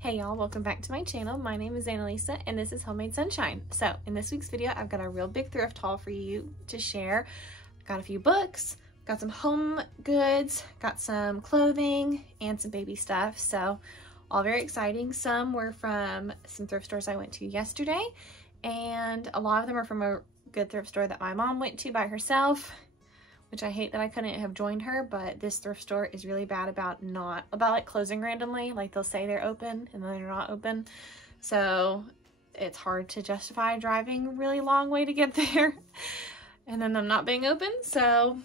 Hey y'all, welcome back to my channel. My name is Annalisa and this is Homemade Sunshine. So in this week's video, I've got a real big thrift haul for you to share. I've got a few books, got some home goods, got some clothing and some baby stuff. So all very exciting. Some were from some thrift stores I went to yesterday, and a lot of them are from a good thrift store that my mom went to by herself, which I hate that I couldn't have joined her, but this thrift store is really bad about like closing randomly. Like they'll say they're open and then they're not open. So it's hard to justify driving a really long way to get there and then them not being open. So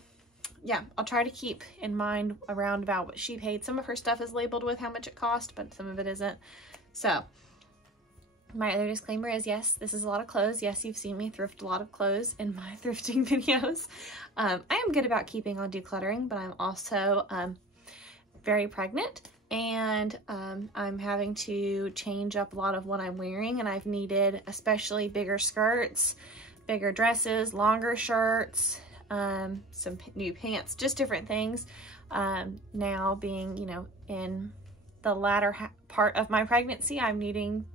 yeah, I'll try to keep in mind around about what she paid. Some of her stuff is labeled with how much it cost, but some of it isn't. So my other disclaimer is, yes, this is a lot of clothes. Yes, you've seen me thrift a lot of clothes in my thrifting videos. I am good about keeping on decluttering, but I'm also very pregnant, and I'm having to change up a lot of what I'm wearing, and I've needed especially bigger skirts, bigger dresses, longer shirts, some new pants, just different things. Now being, you know, in the latter part of my pregnancy, I'm needing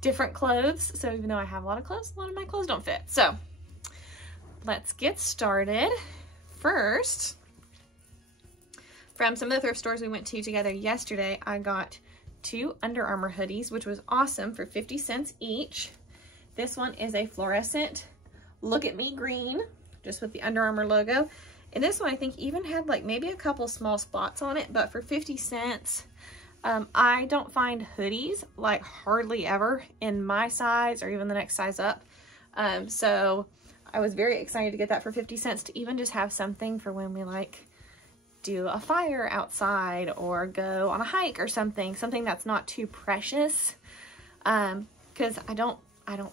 different clothes. So even though I have a lot of clothes, a lot of my clothes don't fit. So let's get started. First, from some of the thrift stores we went to together yesterday, I got 2 Under Armour hoodies, which was awesome, for 50 cents each. This one is a fluorescent look at me green, just with the Under Armour logo. And this one I think even had like maybe a couple small spots on it, but for 50 cents, I don't find hoodies like hardly ever in my size or even the next size up. So I was very excited to get that for 50 cents to even just have something for when we like do a fire outside or go on a hike or something that's not too precious. Cause I don't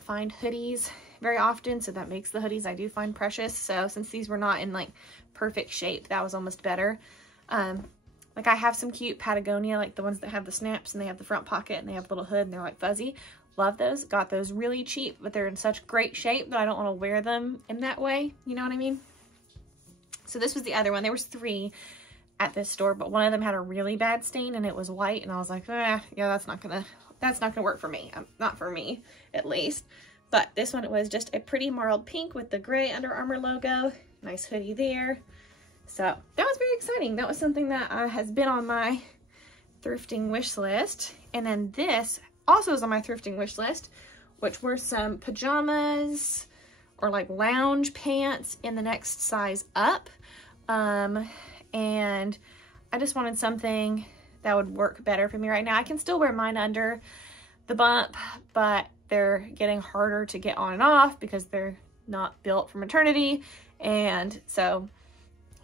find hoodies very often. So that makes the hoodies I do find precious. So since these were not in like perfect shape, that was almost better. Like I have some cute Patagonia, like the ones that have the snaps and they have the front pocket and they have a little hood and they're like fuzzy. Love those. Got those really cheap, but they're in such great shape that I don't want to wear them in that way. You know what I mean? So this was the other one. There was 3 at this store, but one of them had a really bad stain and it was white. And I was like, yeah, that's not gonna work for me. Not for me, at least. But this one, it was just a pretty marled pink with the gray Under Armour logo. Nice hoodie there. So that was very exciting. That was something that has been on my thrifting wish list. And then this also is on my thrifting wish list, which were some pajamas or like lounge pants in the next size up. And I just wanted something that would work better for me right now. I can still wear mine under the bump, but they're getting harder to get on and off because they're not built for maternity. And so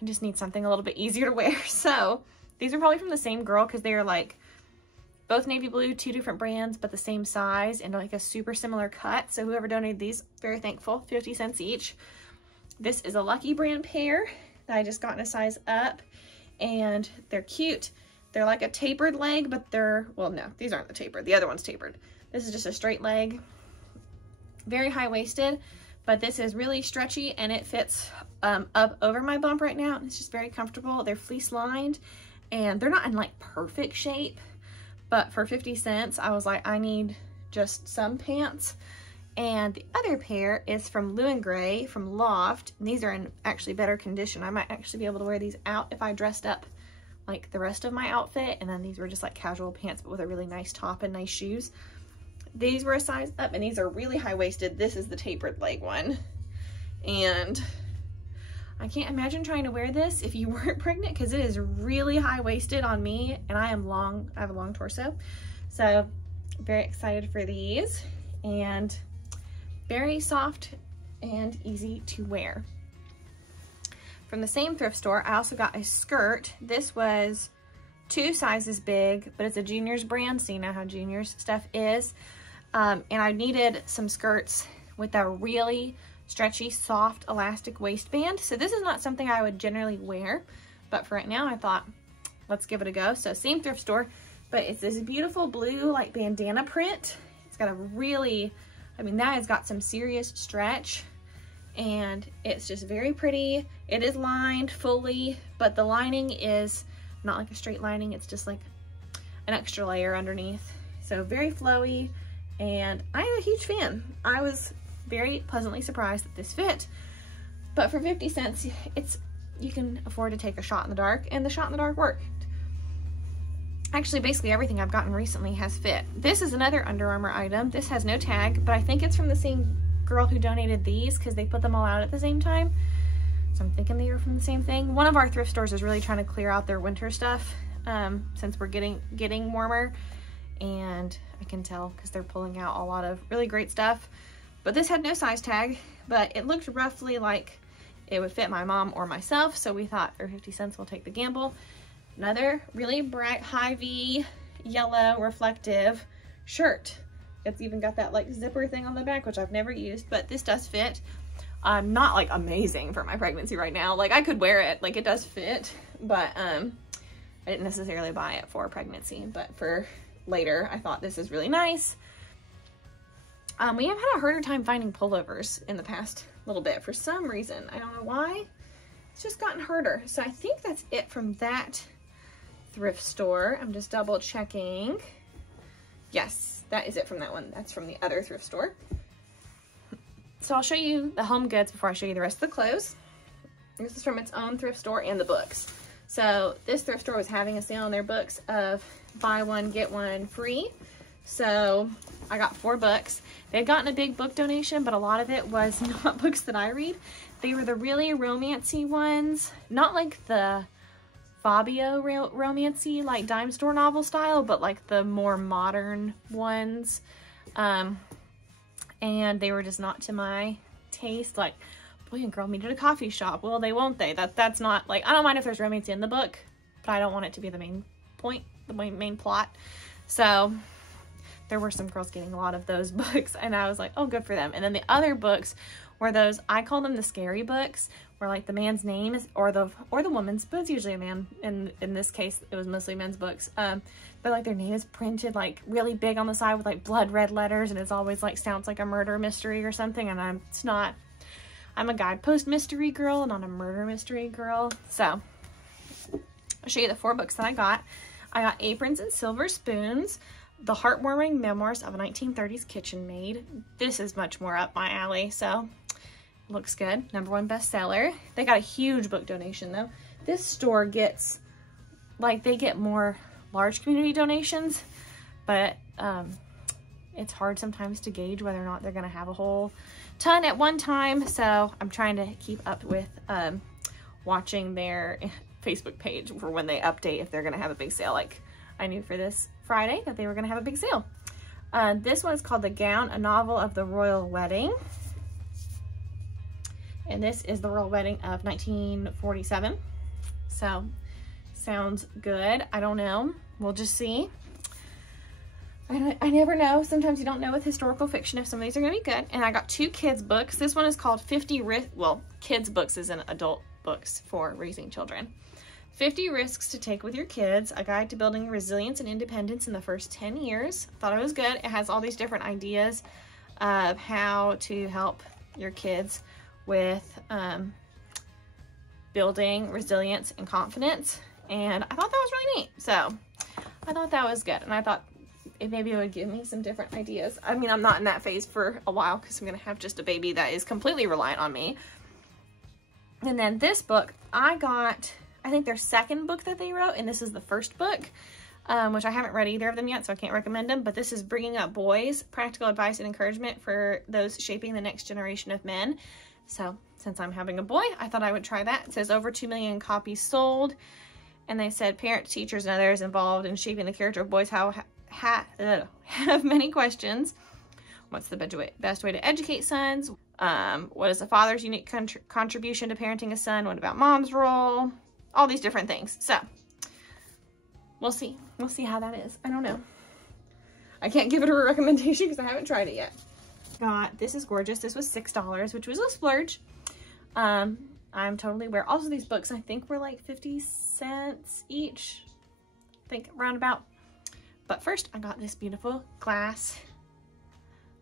I just need something a little bit easier to wear. So these are probably from the same girl because they are like both navy blue, 2 different brands, but the same size and like a super similar cut. So whoever donated these, very thankful, 50 cents each. This is a Lucky brand pair that I just got in a size up, and they're cute. They're like a tapered leg, but they're, well, no, these aren't the tapered. The other one's tapered. This is just a straight leg, very high-waisted, but this is really stretchy and it fits up over my bump right now. It's just very comfortable. They're fleece lined and they're not in like perfect shape, but for 50 cents, I was like, I need just some pants. And the other pair is from Lou & Grey from Loft. And these are in actually better condition. I might actually be able to wear these out if I dressed up like the rest of my outfit. And then these were just like casual pants, but with a really nice top and nice shoes. These were a size up and these are really high-waisted. This is the tapered leg one. And I can't imagine trying to wear this if you weren't pregnant because it is really high-waisted on me and I have a long torso. So very excited for these, and very soft and easy to wear. From the same thrift store, I also got a skirt. This was 2 sizes big, but it's a Juniors brand, so you know how Juniors stuff is. And I needed some skirts with a really stretchy, soft, elastic waistband. So this is not something I would generally wear, but for right now, I thought, let's give it a go. So same thrift store, but it's this beautiful blue, like bandana print. It's got a really, I mean, that has got some serious stretch and it's just very pretty. It is lined fully, but the lining is not like a straight lining. It's just like an extra layer underneath. So So very flowy, and I am a huge fan. I was very pleasantly surprised that this fit. But for 50 cents, you can afford to take a shot in the dark, and the shot in the dark worked. Actually, basically everything I've gotten recently has fit. This is another Under Armour item. This has no tag, but I think it's from the same girl who donated these because they put them all out at the same time. So I'm thinking they were from the same thing. One of our thrift stores is really trying to clear out their winter stuff since we're getting warmer, and I can tell because they're pulling out a lot of really great stuff. But this had no size tag, but it looked roughly like it would fit my mom or myself, so we thought for 50 cents we'll take the gamble. Another really bright high V yellow reflective shirt. It's even got that like zipper thing on the back, which I've never used, but this does fit. Not like amazing for my pregnancy right now. Like I could wear it, like it does fit, but I didn't necessarily buy it for pregnancy, but for later I thought this is really nice. We have had a harder time finding pullovers in the past little bit for some reason. I don't know why. It's just gotten harder. So I think that's it from that thrift store. I'm just double checking. Yes, that is it from that one. That's from the other thrift store. So I'll show you the home goods before I show you the rest of the clothes. This is from its own thrift store and the books. So this thrift store was having a sale on their books of buy one, get one free. So I got 4 books. They had gotten a big book donation, but a lot of it was not books that I read. They were the really romancy ones, not like the Fabio romancy, like dime store novel style, but like the more modern ones. And they were just not to my taste. Like, boy and girl meet at a coffee shop. Well, they won't they? That's not like, I don't mind if there's romance in the book, but I don't want it to be the main point, the main plot. So there were some girls getting a lot of those books, and I was like, oh, good for them. And then the other books were those, I call them the scary books, where like the man's name is, or the woman's, but it's usually a man. And in this case, it was mostly men's books. But like their name is printed like really big on the side with like blood red letters, and it's always like sounds like a murder mystery or something. And it's not. I'm a guidepost mystery girl, not a murder mystery girl. So I'll show you the 4 books that I got. I got Aprons and Silver Spoons, The Heartwarming Memoirs of a 1930s Kitchen Maid. This is much more up my alley, so looks good. #1 bestseller. They got a huge book donation though. This store gets, like, they get more large community donations, but it's hard sometimes to gauge whether or not they're gonna have a whole ton at one time. So I'm trying to keep up with watching their Facebook page for when they update if they're gonna have a big sale. Like I knew for this Friday that they were gonna have a big sale. This one is called The Gown, a novel of the royal wedding. And this is the royal wedding of 1947. So sounds good. I don't know. We'll just see. I never know. Sometimes you don't know with historical fiction if some of these are going to be good. And I got 2 kids books. This one is called 50 Risks. Well, kids books isn't adult books for raising children. 50 Risks to Take with Your Kids, a guide to building resilience and independence in the first 10 years. Thought it was good. It has all these different ideas of how to help your kids with building resilience and confidence. And I thought that was really neat. So I thought that was good. And I thought maybe it would give me some different ideas. I mean, I'm not in that phase for a while because I'm going to have just a baby that is completely reliant on me. And then this book, I got, I think their second book that they wrote, and this is the first book, which I haven't read either of them yet, so I can't recommend them, but this is Bringing Up Boys, Practical Advice and Encouragement for Those Shaping the Next Generation of Men. So since I'm having a boy, I thought I would try that. It says over 2 million copies sold, and they said parents, teachers, and others involved in shaping the character of boys have many questions. What's the best way to educate sons? What is a father's unique contribution to parenting a son? What about mom's role? All these different things. So we'll see. We'll see how that is. I don't know. I can't give it a recommendation because I haven't tried it yet. This is gorgeous. This was $6, which was a splurge. I'm totally aware. Also, these books I think were like 50 cents each. I think roundabout. But first, I got this beautiful glass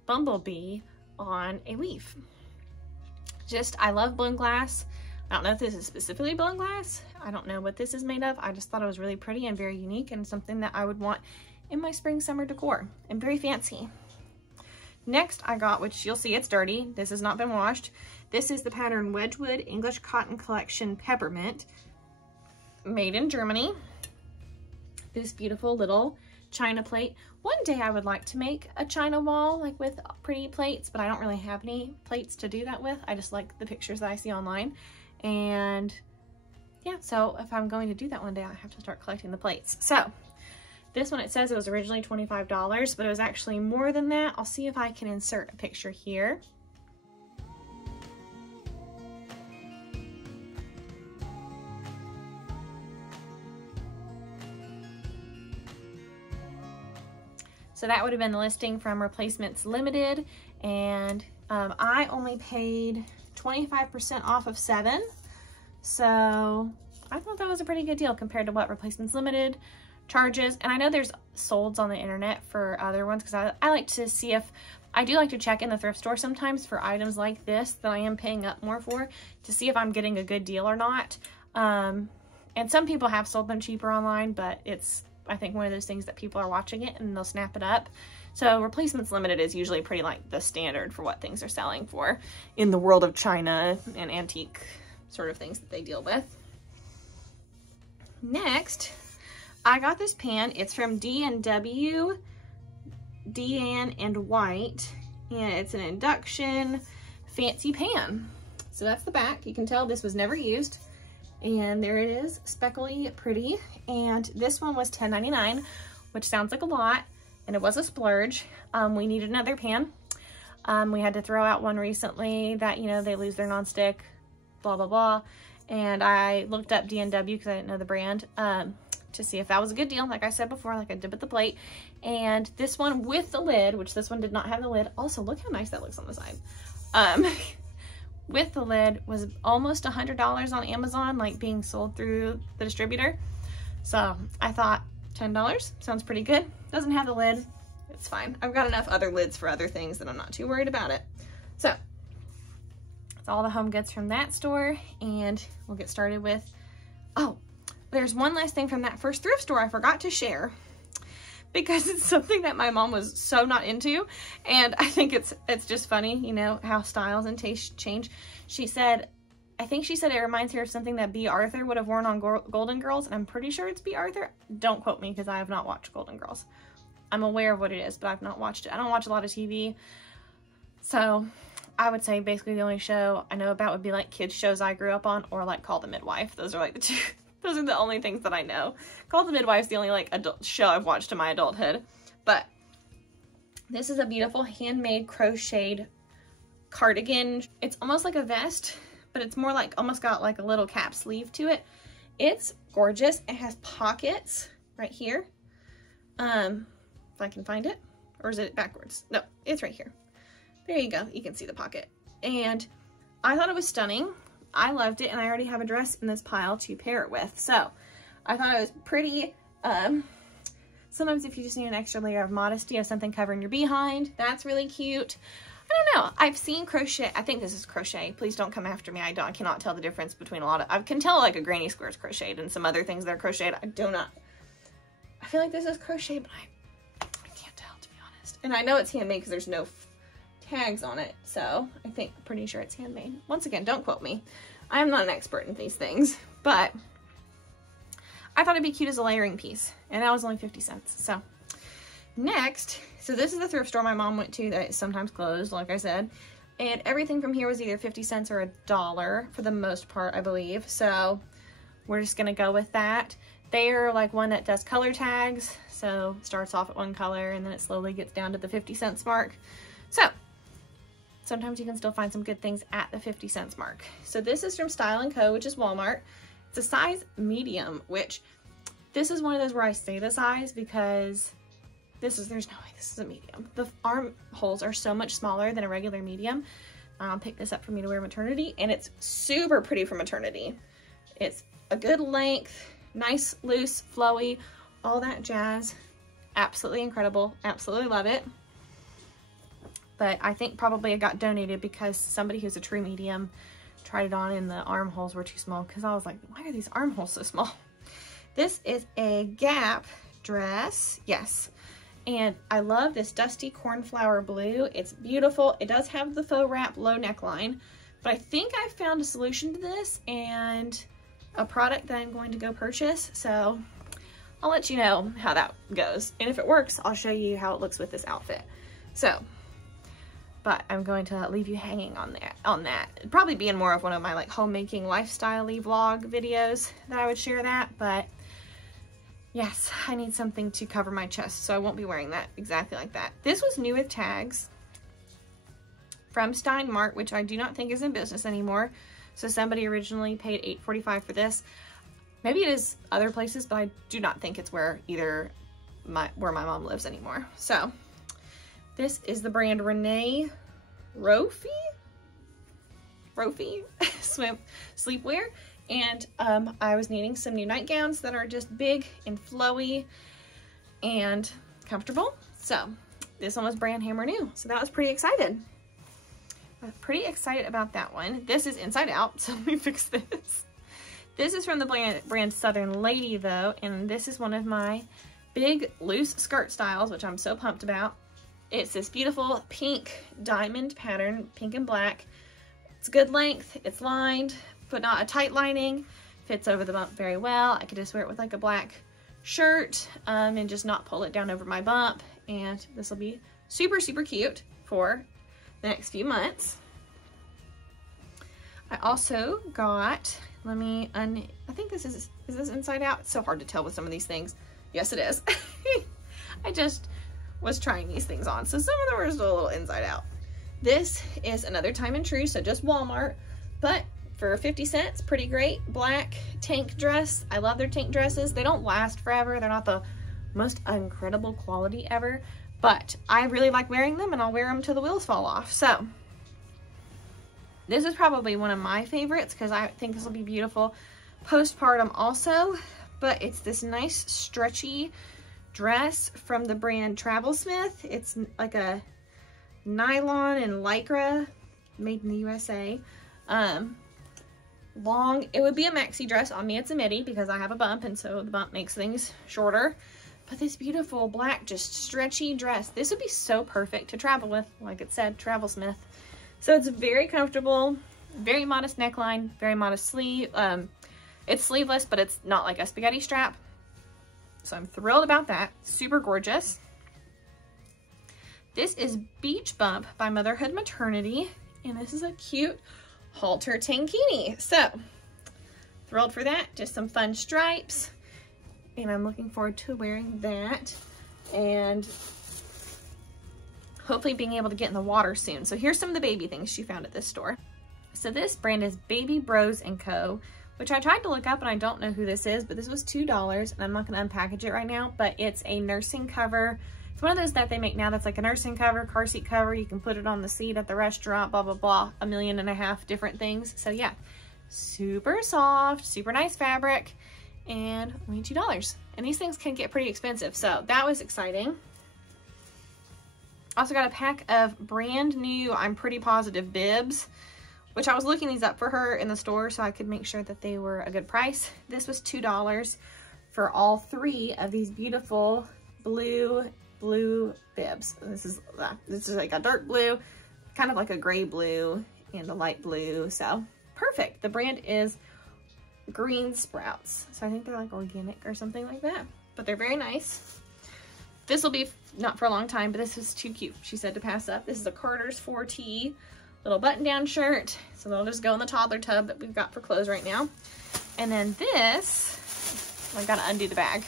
bumblebee on a leaf. I love blown glass. I don't know if this is specifically blown glass. I don't know what this is made of. I just thought it was really pretty and very unique and something that I would want in my spring summer decor and very fancy. Next I got, which you'll see it's dirty, this has not been washed. This is the pattern Wedgwood English Cotton Collection Peppermint, made in Germany. This beautiful little china plate. One day I would like to make a china wall like with pretty plates, but I don't really have any plates to do that with. I just like the pictures that I see online. And yeah, so if I'm going to do that one day, I have to start collecting the plates. So this one, it says it was originally $25, but it was actually more than that. I'll see if I can insert a picture here. So that would have been the listing from Replacements Limited, and I only paid 25% off of 7. So I thought that was a pretty good deal compared to what Replacements Limited charges. And I know there's solds on the internet for other ones, because I like to see if, I do like to check in the thrift store sometimes for items like this that I am paying up more for, to see if I'm getting a good deal or not. And some people have sold them cheaper online, but it's, I think, one of those things that people are watching it and they'll snap it up. So Replacements Limited is usually pretty like the standard for what things are selling for in the world of China and antique sort of things that they deal with. Next, I got this pan. It's from D&W, Deanne and White, and it's an induction fancy pan. So that's the back. You can tell this was never used. And there it is, speckly pretty. And this one was $10.99, which sounds like a lot, and it was a splurge. We needed another pan. We had to throw out one recently that, you know, they lose their nonstick, blah, blah, blah. And I looked up D&W because I didn't know the brand, to see if that was a good deal, like I said before, like I did with the plate. And this one with the lid, which this one did not have the lid. Also, look how nice that looks on the side. With the lid was almost $100 on Amazon, like being sold through the distributor. So I thought $10 sounds pretty good. Doesn't have the lid, it's fine. I've got enough other lids for other things that I'm not too worried about it. So that's all the home goods from that store, and we'll get started with, oh, there's one last thing from that first thrift store I forgot to share, because it's something that my mom was so not into, and I think it's just funny, you know, how styles and tastes change. She said, I think she said it reminds her of something that B. Arthur would have worn on Golden Girls, and I'm pretty sure it's B. Arthur. Don't quote me, because I have not watched Golden Girls. I'm aware of what it is, but I've not watched it. I don't watch a lot of TV, so I would say basically the only show I know about would be like kids shows I grew up on, or like Call the Midwife. Those are like the two. Those are the only things that I know. Call the Midwife's the only like adult show I've watched in my adulthood. But this is a beautiful handmade crocheted cardigan. It's almost like a vest, but it's more like almost got like a little cap sleeve to it. It's gorgeous. It has pockets right here. If I can find it, or is it backwards? No, it's right here. There you go. You can see the pocket. And I thought it was stunning. I loved it, and I already have a dress in this pile to pair it with. So I thought it was pretty. Sometimes if you just need an extra layer of modesty of something covering your behind, that's really cute. I don't know. I've seen crochet. I think this is crochet. Please don't come after me. I cannot tell the difference between a lot of, I can tell like a granny square is crocheted and some other things that are crocheted. I do not. I feel like this is crochet, but I can't tell, to be honest. And I know it's handmade because there's no tags on it, so pretty sure it's handmade. Once again, don't quote me. I am not an expert in these things, but I thought it'd be cute as a layering piece, and that was only 50 cents. So next, so this is the thrift store my mom went to that is sometimes closed, like I said, and everything from here was either 50 cents or $1 for the most part, I believe. So we're just gonna go with that. They're like one that does color tags, so it starts off at one color and then it slowly gets down to the 50 cents mark. So sometimes you can still find some good things at the 50 cents mark. So this is from Style & Co., which is Walmart. It's a size medium, which this is one of those where I say the size because there's no way this is a medium. The armholes are so much smaller than a regular medium. I'll pick this up for me to wear maternity, and it's super pretty for maternity. It's a good length, nice, loose, flowy, all that jazz. Absolutely incredible. Absolutely love it. But I think probably it got donated because somebody who's a true medium tried it on and the armholes were too small, because I was like, why are these armholes so small? This is a Gap dress. Yes. And I love this dusty cornflower blue. It's beautiful. It does have the faux wrap low neckline, but I think I found a solution to this and a product that I'm going to go purchase. So I'll let you know how that goes. And if it works, I'll show you how it looks with this outfit. So, but I'm going to leave you hanging on that. It'd probably be in more of one of my like homemaking lifestyle-y vlog videos that I would share that, but yes, I need something to cover my chest, so I won't be wearing that exactly like that. This was new with tags from Stein Mart, which I do not think is in business anymore. So somebody originally paid $8.45 for this. Maybe it is other places, but I do not think it's where where my mom lives anymore. So this is the brand Renee Rofi swim sleepwear. And I was needing some new nightgowns that are just big and flowy and comfortable. So this one was brand hammer new. So that was pretty excited. I was pretty excited about that one. This is inside out, so let me fix this. This is from the brand Southern Lady though, and this is one of my big loose skirt styles, which I'm so pumped about. It's this beautiful pink diamond pattern, pink and black. It's good length, it's lined, but not a tight lining. Fits over the bump very well. I could just wear it with like a black shirt and just not pull it down over my bump. And this will be super, super cute for the next few months. I also got, I think this is this inside out? It's so hard to tell with some of these things. Yes, it is. I just was trying these things on. So some of them are still a little inside out. This is another Time and True, so just Walmart, but for 50 cents, pretty great. Black tank dress. I love their tank dresses. They don't last forever. They're not the most incredible quality ever, but I really like wearing them, and I'll wear them till the wheels fall off. So this is probably one of my favorites because I think this will be beautiful postpartum also, but it's this nice stretchy dress from the brand Travelsmith. It's like a nylon and lycra, made in the USA. Long, it would be a maxi dress. On me it's a midi because I have a bump, and so the bump makes things shorter. But this beautiful black, just stretchy dress, this would be so perfect to travel with, like it said, Travelsmith. So it's very comfortable, very modest neckline, very modest sleeve. It's sleeveless, but it's not like a spaghetti strap. So I'm thrilled about that. Super gorgeous. This is Beach Bump by Motherhood Maternity, and this is a cute halter tankini. So thrilled for that. Just some fun stripes, and I'm looking forward to wearing that and hopefully being able to get in the water soon. So here's some of the baby things she found at this store. So this brand is Baby Bros & Co., which I tried to look up and I don't know who this is, but this was $2, and I'm not going to unpackage it right now, but it's a nursing cover. It's one of those that they make now that's like a nursing cover, car seat cover. You can put it on the seat at the restaurant, blah, blah, blah, 1.5 million different things. So yeah, super soft, super nice fabric, and only $2. And these things can get pretty expensive, so that was exciting. Also got a pack of brand new, I'm pretty positive, bibs, which I was looking these up for her in the store so I could make sure that they were a good price. This was $2 for all 3 of these beautiful blue bibs. This is like a dark blue, kind of like a gray blue, and a light blue. So perfect. The brand is Green Sprouts. So I think they're like organic or something like that, but they're very nice. This will be not for a long time, but this is too cute, she said, to pass up. This is a Carter's 4T little button-down shirt. So they'll just go in the toddler tub that we've got for clothes right now. And then this, I gotta undo the bag.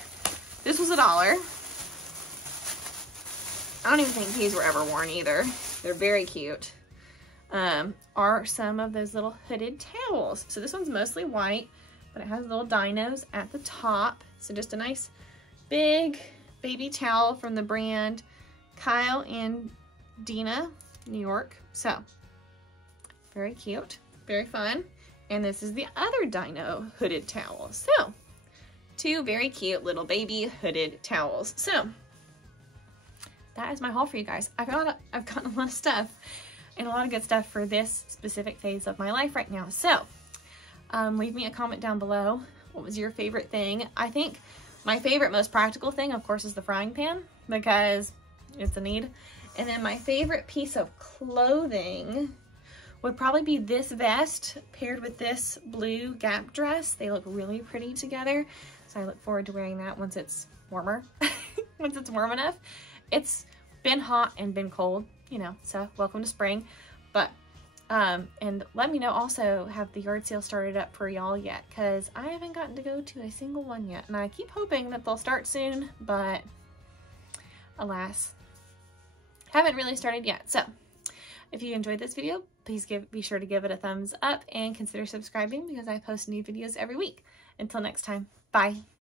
This was $1. I don't even think these were ever worn either. They're very cute. Are some of those little hooded towels. So this one's mostly white, but it has little dinos at the top. So just a nice big baby towel from the brand Kyle and Dina, New York. So very cute, very fun. And this is the other dino hooded towel. So 2 very cute little baby hooded towels. So that is my haul for you guys. I've gotten a lot of stuff, and a lot of good stuff for this specific phase of my life right now. So leave me a comment down below. What was your favorite thing? I think my favorite, most practical thing, of course, is the frying pan. because it's a need. And then my favorite piece of clothing would probably be this vest paired with this blue Gap dress. They look really pretty together. So I look forward to wearing that once it's warmer, once it's warm enough. It's been hot and been cold, you know, so welcome to spring. But, and let me know also, have the yard sale started up for y'all yet? Because I haven't gotten to go to a single one yet. And I keep hoping that they'll start soon, but alas, haven't really started yet. So if you enjoyed this video, please be sure to give it a thumbs up and consider subscribing because I post new videos every week. Until next time, bye.